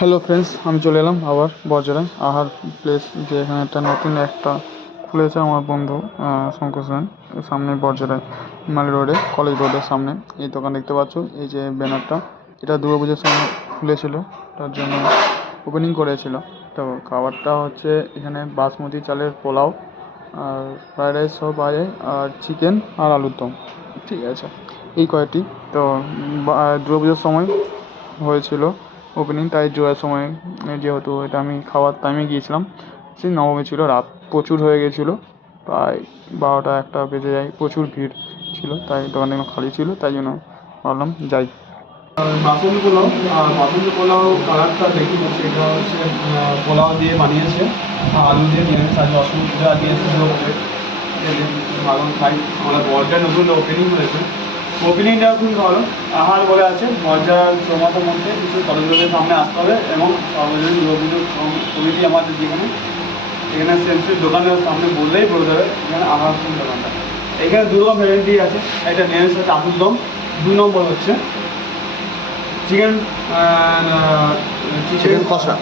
Hello friends, আমি চলে এলাম আবার বজরায় আহার প্লেস, যে এখানে একটা খুলেছে আমার বন্ধু শঙ্কর সেন, সামনে বজরায় মালি রোডে, কলেজ রোডের সামনে এই দোকান দেখতে পাচ্ছ। এই যে ব্যানারটা, এটা দুর্গাপুজোর সময় খুলেছিল, তার জন্য ওপেনিং করেছিল। তো খাবারটা হচ্ছে এখানে বাসমতি চালের পোলাও আর ফ্রায়েড রাইস সব পাওয়া যায়, আর চিকেন আর আলুর দম, ঠিক আছে, এই কয়টি। তো দুর্গাপুজোর সময় হয়েছিল ওপেনিং, তাই জোয়ার সময়, যেহেতু এটা আমি খাওয়ার টাইমে গিয়েছিলাম, সেই নবমী ছিল, রাত প্রচুর হয়ে গেছিলো, প্রায় 12টা-1টা বেজে যায়, প্রচুর ভিড় ছিল, তাই দোকানটা খালি ছিল, তাই জন্য ভাবলাম যাই। বাসন্তী পোলাও কালারটা দেখি, সেটা হচ্ছে পোলাও দিয়ে বানিয়েছে, আলু দিয়ে নিরামিষ আছে, অসুবিধা দিয়েছে ভালো খাই। আমরা বলটা নতুন ওপেনিং হয়েছে, ওপেনিংটাও খুবই ভালো। আহার বলে আছে মজার চৌমাথার মধ্যে কিছু কলেজের সামনে আসতে হবে, এবং সর্বজনীন দুর্গাপুজোর কমিটি আমাদের যেখানে, এখানে সেন্সির দোকানের সামনে বললেই বলে দেবে এখানে আহার কোন দোকানটা। এখানে দুরকম ভ্যারাইটি আছে, একটা নিরামিষ হচ্ছে আলুর দম, 2 নম্বর হচ্ছে চিকেন কষা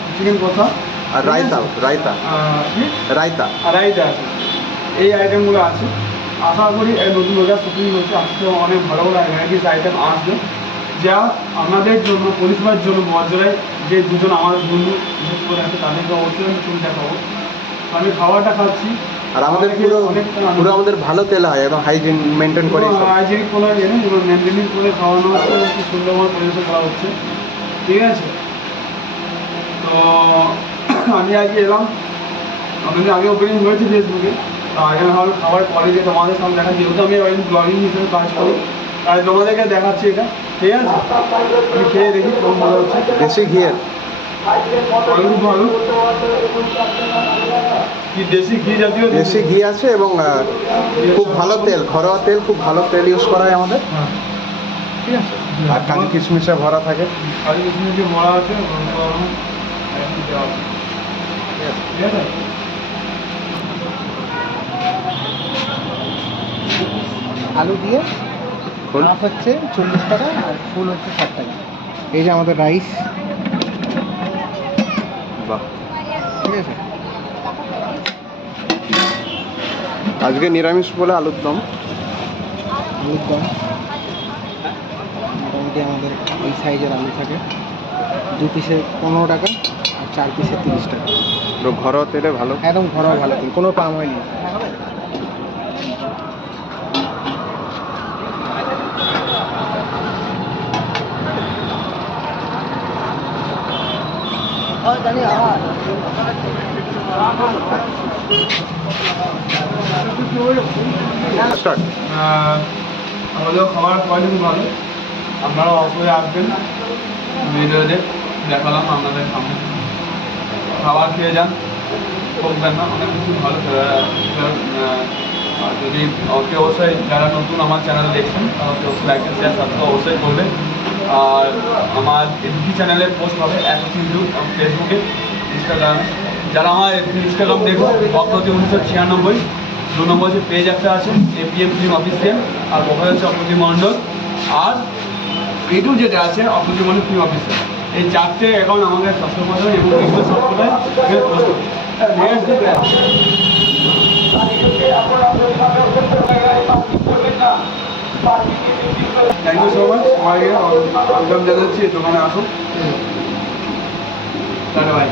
আর রায়তা আছে। এই আইটেমগুলো আছে। আশা করি এই নতুন রোজার শুটিং হচ্ছে, আজকে অনেক ভালো ভালো ভ্যারাইটিস আইটেম আসবে, যা আমাদের জন্য পরিষেবার জন্য বজরায় যে দুজন আমার বন্ধু বিশেষ করে আছে, তাদেরকে অবশ্যই আমি চিন্তা করবো। আমি খাবারটা খাচ্ছি, আর আমাদের পুরো আমাদের ভালো তেল হয় এবং হাইজিন মেনটেন করে, হাইজিনিক কোনো জেনে এবং মেনটেনিং করে খাওয়ানো হচ্ছে, খুব সুন্দরভাবে পরিবেশন করা হচ্ছে, ঠিক আছে। তো আমি আজকে এলাম, আমাদের আগে ওপেনিং হয়েছে ফেসবুকে, এখানে ভালো খাবার কোয়ালিটি তোমাদের সামনে দেখা, যেহেতু আমি ব্লগিং হিসেবে কাজ করি, তাই তোমাদেরকে দেখাচ্ছি এটা, ঠিক আছে। আমি খেয়ে দেখি কেমন ভালো হচ্ছে। দেশি ঘিয়ের খুব ভালো, কি দেশি ঘি জাতীয়, দেশি ঘি আছে এবং খুব ভালো তেল, ঘরোয়া তেল, খুব ভালো তেল ইউজ করা হয় আমাদের, ঠিক আছে। আর কাজু কিশমিশে ভরা থাকে, কাজু কিশমিশে ভরা আছে, ঠিক আছে। আলু দিয়ে হাফ হচ্ছে 40 টাকা আর ফুল হচ্ছে 60 টাকা। এই যে আমাদের রাইস, বাহ, ঠিক আছে। আজকে নিরামিষ বলে আলুর দম মোটামুটি আমাদের এই সাইজের আলু থাকে, 2 পিসে 15 টাকা আর 4 পিসে 30 টাকা। ঘরোয়া তেলে ভালো, একদম ঘরোয়া ভালো তেল, কোনো পাম অয়েল নেই। আমাদের খাবার কোয়ালিটি খুব ভালো, আপনারা অবশ্যই আসবেন, ভিডিওতে দেখালাম আপনাদের সামনে, খাবার খেয়ে যান, কমবেন না, অনেক কিছু ভালো। যদি অতি অবশ্যই যারা নতুন আমার চ্যানেল দেখছেন, তারা অবশ্যই লাইক শেয়ার সাবস্ক্রাইব অবশ্যই করবেন। আর আমার এফবি চ্যানেলে পোস্ট হবে, ইউটিউব, ফেসবুকে, ইনস্টাগ্রামে। যারা আমার ইনস্টাগ্রাম দেখুন, অপ্রতি 1996, 2 নম্বর যে পেজ একটা আছে APM ফিল্ম অফিসিয়াল, আর ওখানে হচ্ছে অপ্রতি মণ্ডল, আর ইউটিউব যেটা আছে অপ্রতি মণ্ডল ফিল্ম অফিসিয়াল। এই 4টে অ্যাকাউন্ট আমাকে সাবস্ক্রাইব করতে হবে এবং এগুলো সবগুলোই পোস্ট করতে হবে। থ্যাংক ইউ সো মাচ, সবাইকে ওয়েলকাম জানাচ্ছি, দোকানে আসুন, টাটা বাই।